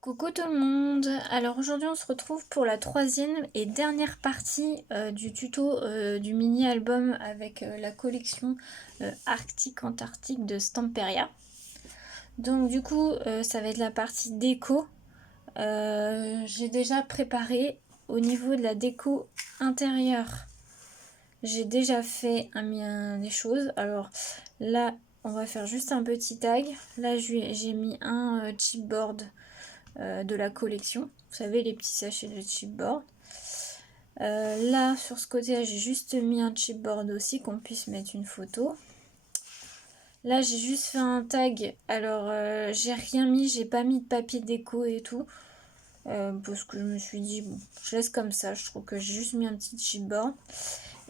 Coucou tout le monde. Alors aujourd'hui on se retrouve pour la troisième et dernière partie du tuto du mini album avec la collection Arctique Antarctique de Stamperia. Donc du coup ça va être la partie déco. J'ai déjà préparé au niveau de la déco intérieure. J'ai déjà fait des choses. Alors là on va faire juste un petit tag. Là j'ai mis un chipboard de la collection. Vous savez, les petits sachets de chipboard. Là, sur ce côté-là, j'ai juste mis un chipboard aussi, qu'on puisse mettre une photo. Là, j'ai juste fait un tag. Alors, j'ai rien mis, j'ai pas mis de papier déco et tout. Parce que je me suis dit, bon, je laisse comme ça. Je trouve que j'ai juste mis un petit chipboard.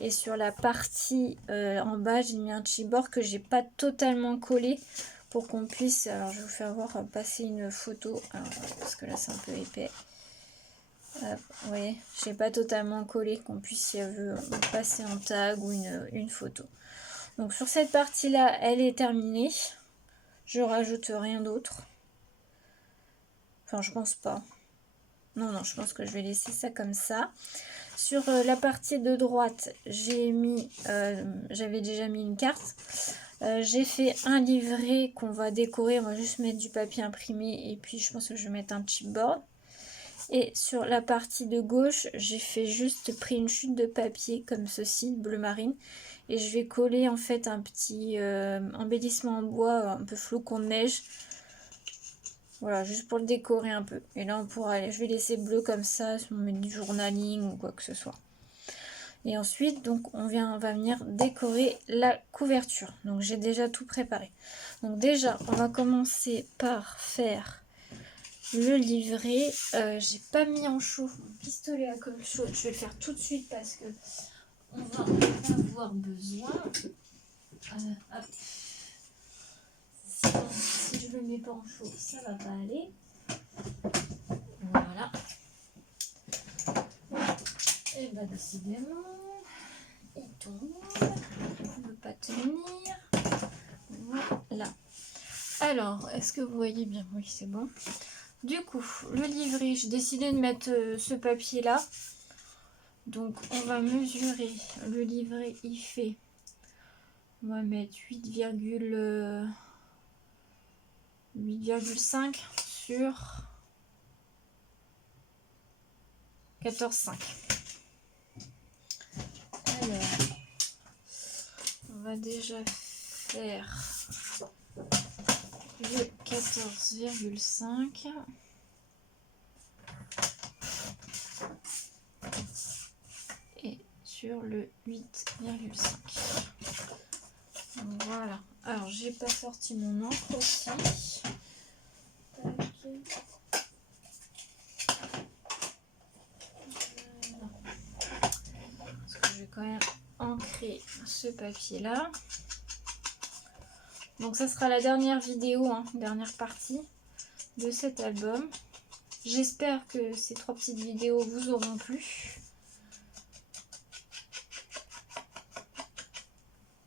Et sur la partie en bas, j'ai mis un chipboard que j'ai pas totalement collé pour qu'on puisse, alors je vais vous faire voir, passer une photo, alors, parce que là c'est un peu épais. Hop, vous voyez, j'ai pas totalement collé, qu'on puisse passer un tag ou une photo. Donc sur cette partie là, elle est terminée. Je rajoute rien d'autre. Enfin, je pense pas. Non, je pense que je vais laisser ça comme ça. Sur la partie de droite, j'avais déjà mis une carte. J'ai fait un livret qu'on va décorer. On va juste mettre du papier imprimé et puis je pense que je vais mettre un chipboard. Et sur la partie de gauche, j'ai pris une chute de papier comme ceci, bleu marine. Et je vais coller en fait un petit embellissement en bois, un peu flocon de neige. Voilà, juste pour le décorer un peu. Et là, je vais laisser bleu comme ça, si on met du journaling ou quoi que ce soit. Et ensuite, donc, on va venir décorer la couverture. Donc, j'ai déjà tout préparé. Donc, déjà, on va commencer par faire le livret. J'ai pas mis en chaud mon pistolet à colle chaude. Je vais le faire tout de suite parce que on va en avoir besoin. Hop. Si je le mets pas en chaud, ça va pas aller. Voilà. Et bah décidément, il tombe. On ne peut pas tenir. Voilà. Alors, est-ce que vous voyez bien? Oui, c'est bon. Du coup, le livret, j'ai décidé de mettre ce papier là. Donc, on va mesurer. Le livret, il fait... On va mettre 8,5 sur 14,5. Alors, on va déjà faire le 14,5. Et sur le 8,5. Voilà. Alors, j'ai pas sorti mon encre aussi. Tac. Parce que je vais quand même ancrer ce papier là. Donc ça sera la dernière vidéo, dernière partie de cet album. J'espère que ces 3 petites vidéos vous auront plu.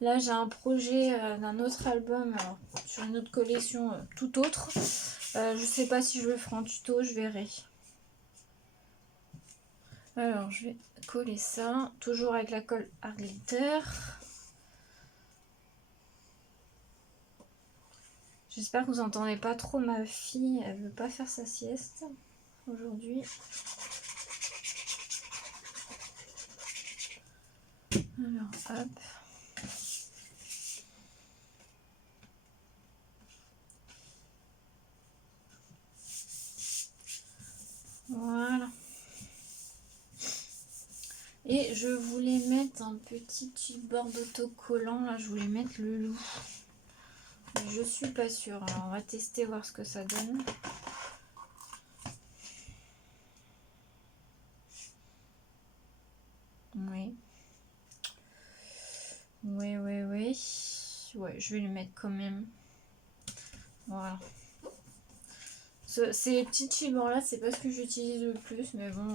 Là j'ai un projet d'un autre album sur une autre collection tout autre. Je sais pas si je le ferai en tuto, je verrai. Alors je vais coller ça, toujours avec la colle Art Glitter. J'espère que vous n'entendez pas trop ma fille, elle veut pas faire sa sieste aujourd'hui. Alors hop. Voilà. Et je voulais mettre un petit chipboard autocollant, là je voulais mettre le loup. Mais je suis pas sûre, alors on va tester, voir ce que ça donne. Oui. Oui. Ouais, je vais le mettre quand même. Voilà. Ces petits chipboards là, c'est pas ce que j'utilise le plus, mais bon,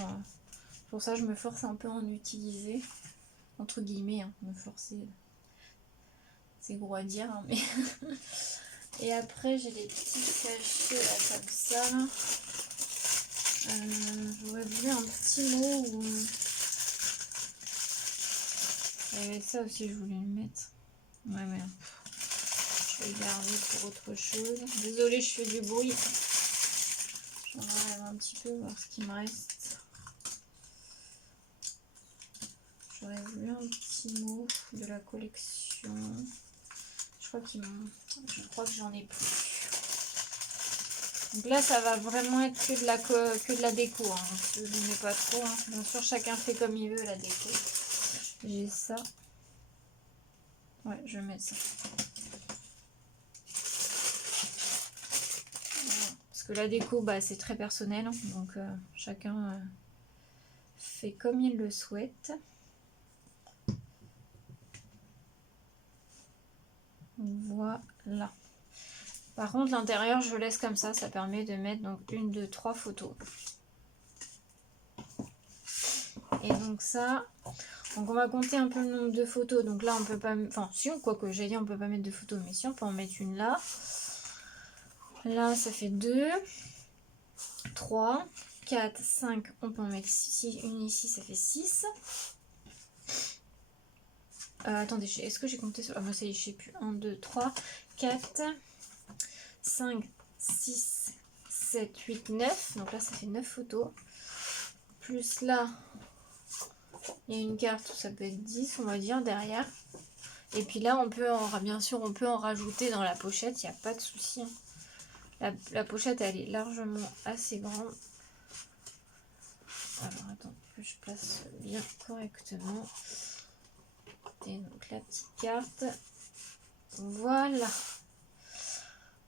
pour ça je me force un peu à en utiliser. Entre guillemets, me forcer. C'est gros à dire, mais... Et après, j'ai des petits sachets là, comme ça. Là. J'aurais voulu un petit mot où... Et ça aussi, je voulais le mettre. Ouais, mais je vais le garder pour autre chose. Désolée, je fais du bruit. Je vais un petit peu voir ce qu'il me reste. J'aurais voulu un petit mot de la collection. Je crois que j'en ai plus. Donc là, ça va vraiment être que de la déco. Hein. Je ne mets pas trop. Hein. Bien sûr, chacun fait comme il veut la déco. J'ai ça. Ouais, je vais mettre ça. Voilà. Parce que la déco, bah, c'est très personnel. Hein. Donc chacun fait comme il le souhaite. Voilà. Par contre, l'intérieur, je laisse comme ça. Ça permet de mettre donc 1, 2, 3 photos. Et donc ça, donc on va compter un peu le nombre de photos. Donc là, on peut pas, enfin si, quoi que j'ai dit, on peut pas mettre de photos, mais si, on peut en mettre une là. Là, ça fait 2, 3, 4, 5. On peut en mettre une ici, ça fait 6. Attendez, est-ce que j'ai compté sur... Ah, moi, ça y est, je sais plus. 1, 2, 3, 4, 5, 6, 7, 8, 9. Donc là, ça fait 9 photos. Plus là, il y a une carte, ça peut être 10, on va dire, derrière. Et puis là, bien sûr, on peut en rajouter dans la pochette, il n'y a pas de souci. La pochette, elle est largement assez grande. Alors, attends, que je place bien correctement. Et donc, la petite carte. Voilà.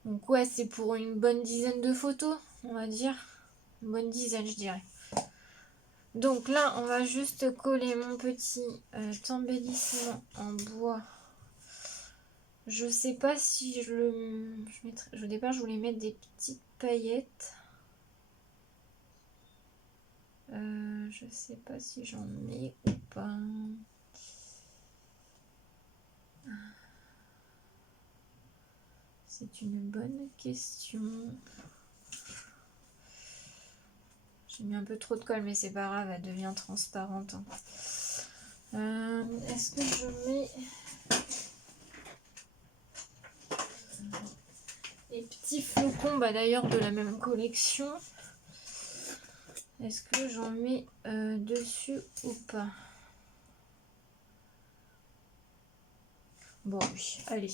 Donc, ouais, c'est pour une bonne dizaine de photos, on va dire. Une bonne dizaine, je dirais. Donc là, on va juste coller mon petit embellissement en bois. Je sais pas si au départ, je voulais mettre des petites paillettes. Je sais pas si j'en mets ou pas. C'est une bonne question. J'ai mis un peu trop de colle, mais c'est pas grave, elle devient transparente. Est-ce que je mets les petits flocons, bah d'ailleurs de la même collection? Est-ce que j'en mets dessus ou pas? Bon oui, allez,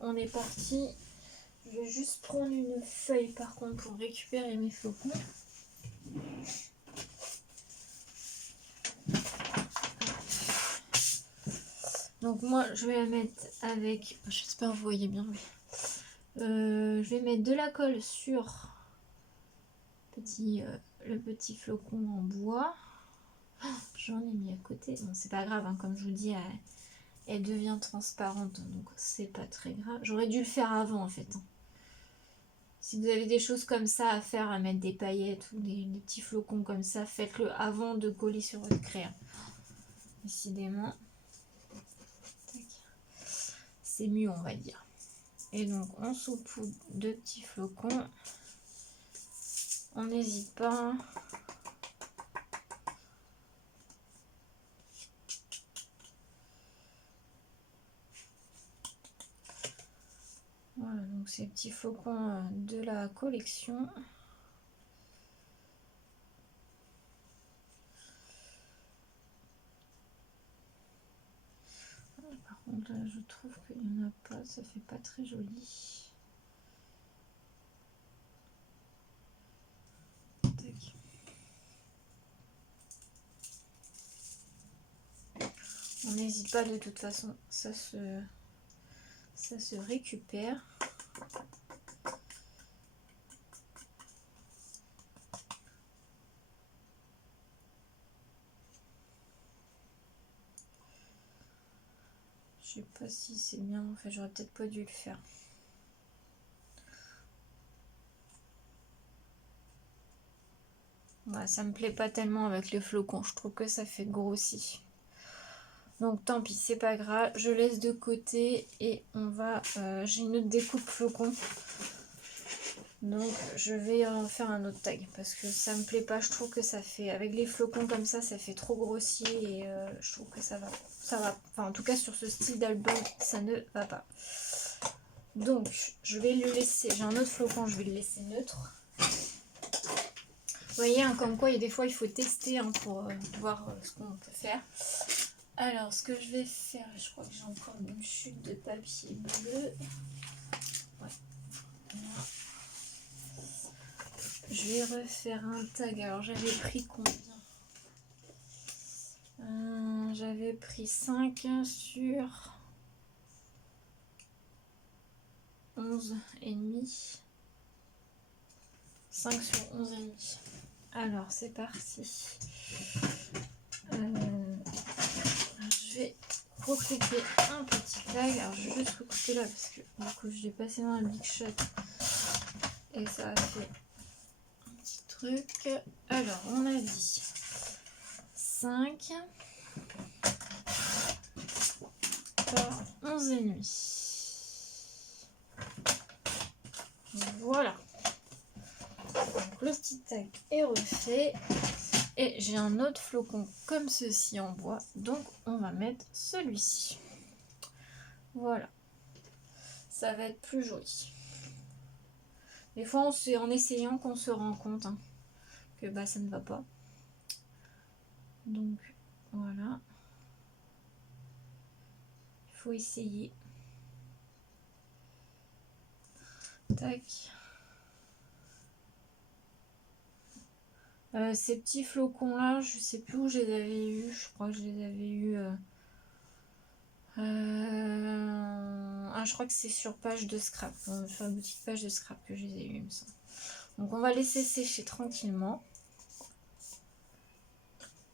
on est parti. Je vais juste prendre une feuille par contre pour récupérer mes flocons. Donc moi je vais la mettre avec, j'espère que vous voyez bien, oui. Je vais mettre de la colle sur le petit flocon en bois. Oh, j'en ai mis à côté, bon c'est pas grave, hein, comme je vous dis, elle devient transparente, donc c'est pas très grave. J'aurais dû le faire avant en fait. Si vous avez des choses comme ça à faire, à mettre des paillettes ou des petits flocons comme ça, faites-le avant de coller sur votre crayon. Décidément, c'est mieux on va dire. Et donc on saupoudre de petits flocons. On n'hésite pas. Voilà, donc ces petits flocons de la collection. Par contre, là, je trouve qu'il n'y en a pas, ça fait pas très joli. Tac. On n'hésite pas, de toute façon, ça se récupère. Je sais pas si c'est bien, en fait j'aurais peut-être pas dû le faire. Ouais, ça me plaît pas tellement avec les flocons, je trouve que ça fait grossi. Donc tant pis, c'est pas grave, je laisse de côté et on va... j'ai une autre découpe flocon. Donc je vais en faire un autre tag parce que ça me plaît pas. Je trouve que ça fait, avec les flocons comme ça fait trop grossier et je trouve que ça va. Enfin en tout cas sur ce style d'album, ça ne va pas. Donc je vais le laisser, j'ai un autre flocon, je vais le laisser neutre. Vous voyez, hein, comme quoi des fois il faut tester hein, pour voir ce qu'on peut faire. Alors ce que je vais faire, je crois que j'ai encore une chute de papier bleu. Ouais. Voilà. Je vais refaire un tag. Alors j'avais pris combien? J'avais pris 5 sur 11,5. 5 sur 11,5. Alors c'est parti. Je vais recouper un petit tag. Alors je vais juste recouper là parce que du coup je l'ai passé dans un big shot et ça a fait un petit truc. Alors on a dit 5 par 11,5. Voilà. Donc le petit tag est refait. Et j'ai un autre flocon comme ceci en bois. Donc on va mettre celui-ci. Voilà. Ça va être plus joli. Des fois c'est en essayant qu'on se rend compte hein, que bah ça ne va pas. Donc voilà. Il faut essayer. Tac. Ces petits flocons là, je sais plus où je les avais eus. Je crois que je les avais eus. Je crois que c'est sur page de scrap. Enfin, boutique page de scrap que je les ai eus, il me semble. Donc on va laisser sécher tranquillement.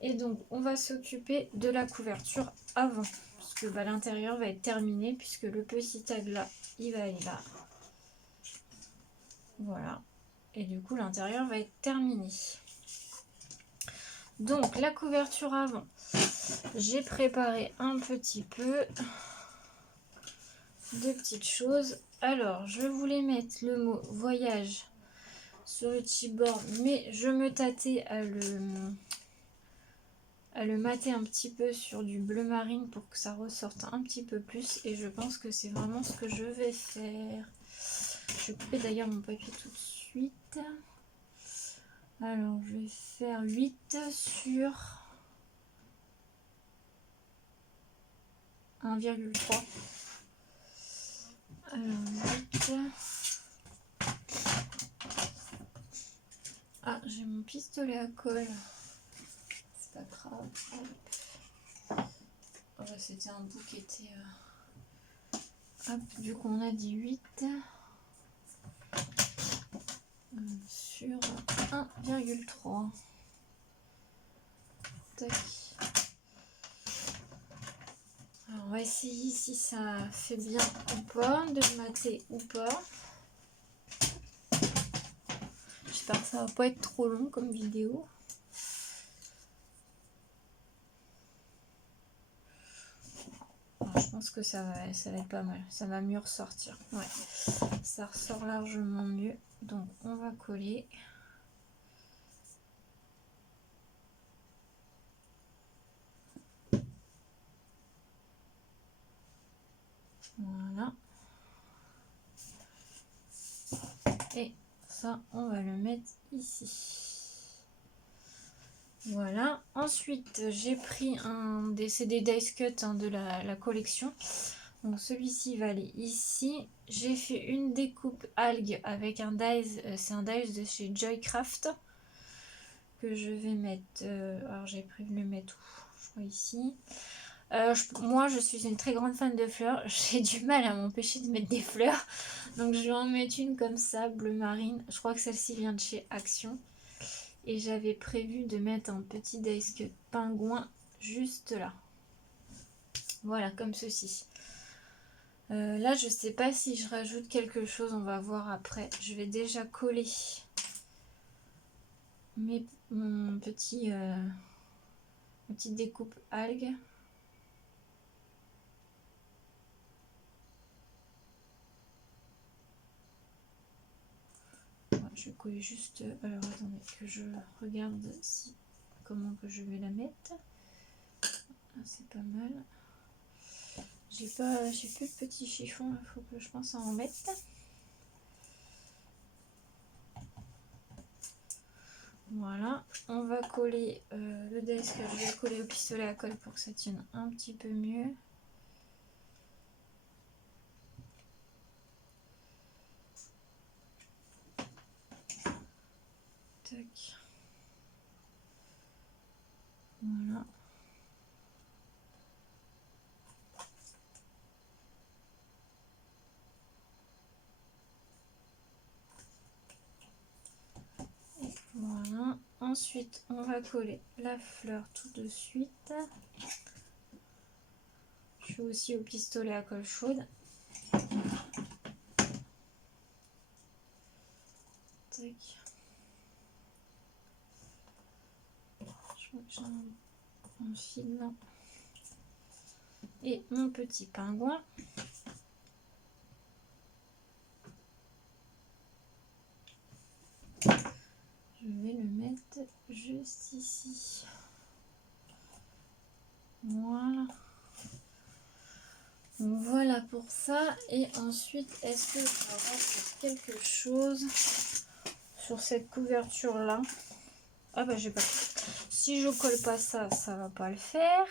Et donc on va s'occuper de la couverture avant. Parce que bah, l'intérieur va être terminé puisque le petit tag là, il va aller là. Voilà. Et du coup l'intérieur va être terminé. Donc la couverture avant, j'ai préparé un petit peu de petites choses. Alors je voulais mettre le mot voyage sur le chipboard, mais je me tâtais à le mater un petit peu sur du bleu marine pour que ça ressorte un petit peu plus, et je pense que c'est vraiment ce que je vais faire. Je vais couper d'ailleurs mon papier tout de suite. Alors je vais faire 8 sur 1,3. Alors 8. Ah, j'ai mon pistolet à colle. C'est pas grave. Oh, c'était un bout qui était... Hop, du coup on a dit 8 sur 1,3. Tac. Alors on va essayer si ça fait bien ou pas, de le mater ou pas. J'espère que ça va pas être trop long comme vidéo. Alors, je pense que ça va être pas mal. Ça va mieux ressortir. Ouais, ça ressort largement mieux. Donc on va coller. Voilà. Et ça, on va le mettre ici. Voilà. Ensuite, j'ai pris c'est des dice cut hein, de la collection. Donc celui-ci va aller ici. J'ai fait une découpe algue avec un dies. C'est un dies de chez Joycraft que je vais mettre. Alors j'ai prévu de le mettre où? Je crois ici. Moi je suis une très grande fan de fleurs. J'ai du mal à m'empêcher de mettre des fleurs. Donc je vais en mettre une comme ça, bleu marine. Je crois que celle-ci vient de chez Action. Et j'avais prévu de mettre un petit dice cut pingouin juste là. Voilà, comme ceci. Là je sais pas si je rajoute quelque chose, on va voir après. Je vais déjà coller mon petit ma petite découpe algue. je vais coller juste. Alors attendez que je regarde si comment que je vais la mettre. Ah, c'est pas mal. J'ai plus de petits chiffons, il faut que je pense à en mettre. Voilà, on va coller le desk, je vais le coller au pistolet à colle pour que ça tienne un petit peu mieux. Tac. Voilà. Et voilà. Ensuite, on va coller la fleur tout de suite. Je fais aussi au pistolet à colle chaude. Tac. Je crois que j'ai un fil là. Et mon petit pingouin. Je vais le mettre juste ici. Voilà. Donc voilà pour ça. Et ensuite, est-ce que je rajoute quelque chose sur cette couverture là? Ah bah j'ai pas. Si je colle pas ça, ça va pas le faire.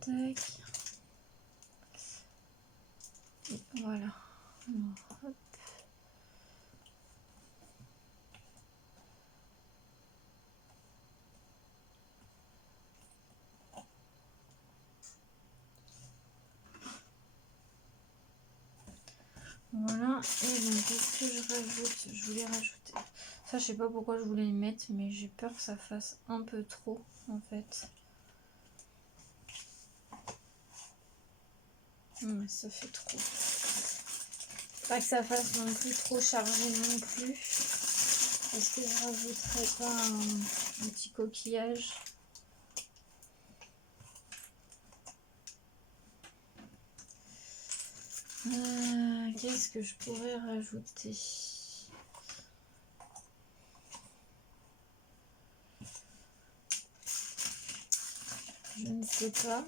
Tac. Et voilà. Alors, hop. Voilà. Et donc qu'est-ce que je rajoute? Je voulais rajouter. Ça, je sais pas pourquoi je voulais y mettre, mais j'ai peur que ça fasse un peu trop en fait. Ça fait trop. Pas que ça fasse non plus trop chargé non plus. Est-ce que je rajouterais pas un petit coquillage? Qu'est-ce que je pourrais rajouter? Je ne sais pas.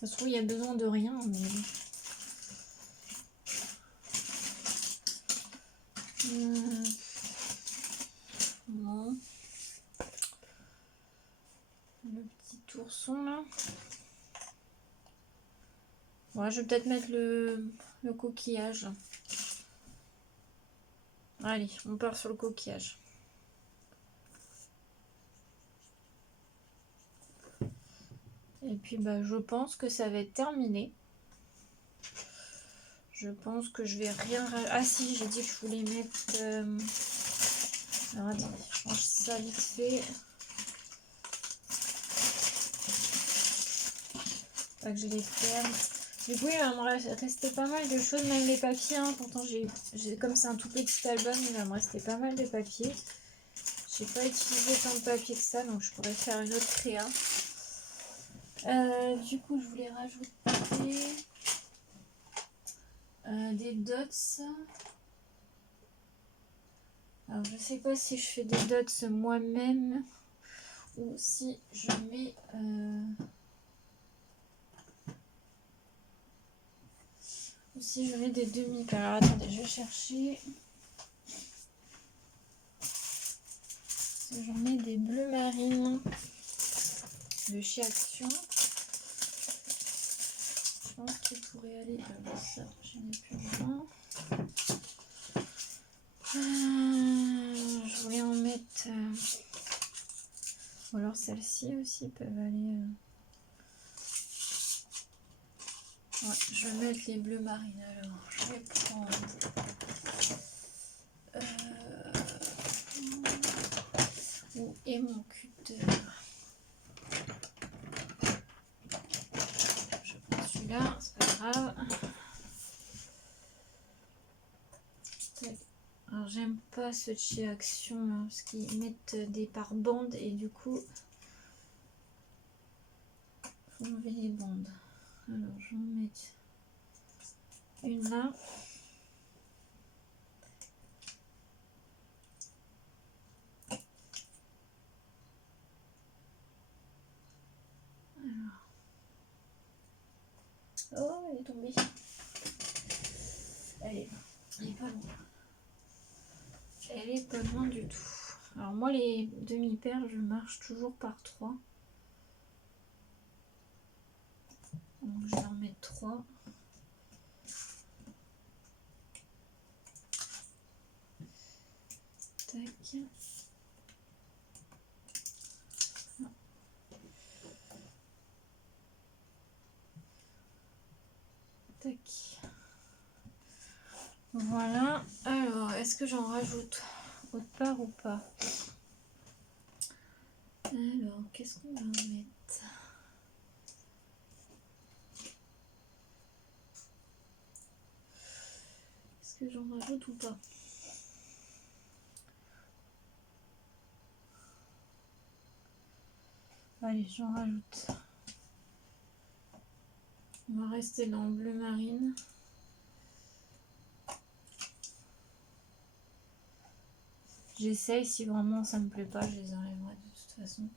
Ça se trouve, il y a besoin de rien, mais... non. Le petit ourson, là. Ouais, je vais peut-être mettre le coquillage. Allez, on part sur le coquillage. Et puis, bah, je pense que ça va être terminé. Je pense que je vais rien... Ah si, j'ai dit que je voulais mettre... Alors attendez, je change ça vite fait. Pas que je les ferme. Du coup, il va me rester pas mal de choses, même les papiers. Hein. Pourtant, comme c'est un tout petit album, il va me rester pas mal de papiers. J'ai pas utilisé tant de papier que ça, donc je pourrais faire une autre créa. Du coup, je voulais rajouter des dots. Alors, je sais pas si je fais des dots moi-même ou si je mets... ou si je mets des demi. Alors, attendez, je vais chercher... J'en mets des bleus marines de chez Action. Je pense qu'il pourrait aller. Alors ça, je n'ai plus besoin. Je voulais en mettre. Ou alors celles-ci aussi peuvent aller. Ouais, je vais mettre les bleus marines. Alors, je vais prendre. Où est mon cutter? Je prends celui-là, c'est pas grave. Alors j'aime pas ceux de chez Action là, parce qu'ils mettent des pare-bandes et du coup faut enlever les bandes. Alors je vais en mettre une là. Alors. Oh, elle est tombée. Elle est pas loin. Elle est pas loin du tout. Alors moi les demi-paires, je marche toujours par 3. Donc je vais en mettre 3. Tac. Tac. Voilà. Alors, est-ce que j'en rajoute autre part ou pas? Alors, qu'est-ce qu'on va en mettre? Est-ce que j'en rajoute ou pas? Allez, j'en rajoute. On va rester dans le bleu marine. J'essaye, si vraiment ça me plaît pas, je les enlèverai de toute façon.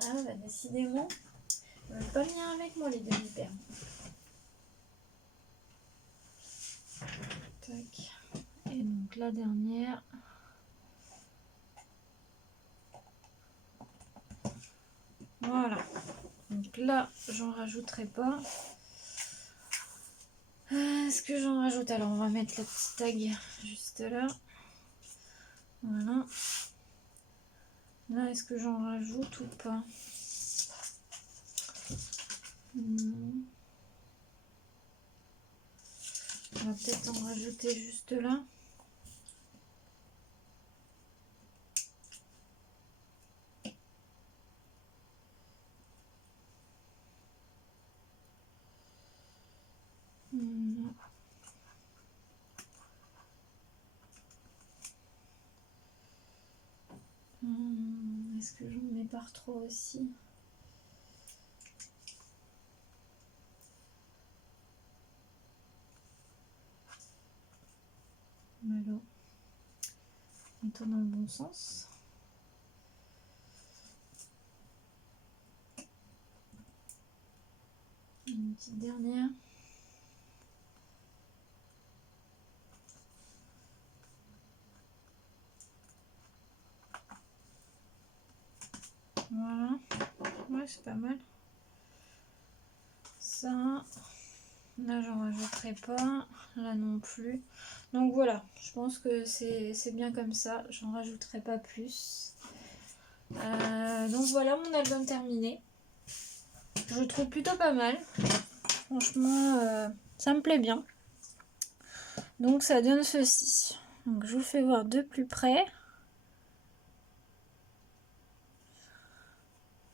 Ah bah décidément, ils veulent pas venir avec moi les demi-paires. Tac. Et donc la dernière. Voilà. Donc là, j'en rajouterai pas. Est-ce que j'en rajoute? Alors on va mettre la petite tag juste là. Voilà. Là, est-ce que j'en rajoute ou pas? Non. On va peut-être en rajouter juste là. Non. Est-ce que j'en mets par 3 aussi? Alors, on tourne dans le bon sens. Une petite dernière. Voilà. Ouais, c'est pas mal. Ça. Là, j'en rajouterai pas. Là non plus. Donc voilà, je pense que c'est bien comme ça. J'en rajouterai pas plus. Donc voilà mon album terminé. Je le trouve plutôt pas mal. Franchement, ça me plaît bien. Donc ça donne ceci. Donc je vous fais voir de plus près.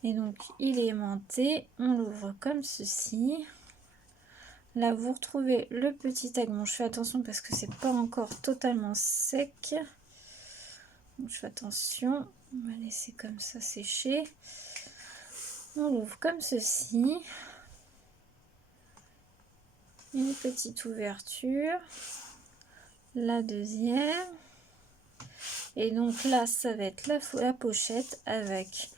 Et donc il est aimanté. On l'ouvre comme ceci. Là vous retrouvez le petit tag. Bon, je fais attention parce que c'est pas encore totalement sec. Donc je fais attention. On va laisser comme ça sécher. On l'ouvre comme ceci. Une petite ouverture. La deuxième. Et donc là, ça va être la pochette avec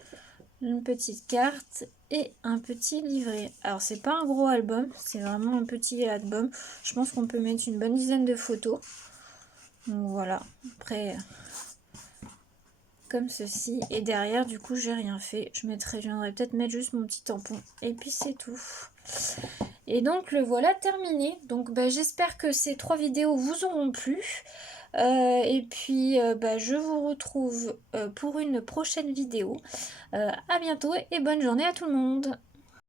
une petite carte et un petit livret. Alors, c'est pas un gros album, c'est vraiment un petit album. Je pense qu'on peut mettre une bonne dizaine de photos. Donc voilà. Après, comme ceci. Et derrière, du coup, j'ai rien fait. Je viendrai peut-être mettre juste mon petit tampon. Et puis, c'est tout. Et donc, le voilà terminé. Donc, j'espère que ces 3 vidéos vous auront plu. Et puis je vous retrouve pour une prochaine vidéo. À bientôt et bonne journée à tout le monde.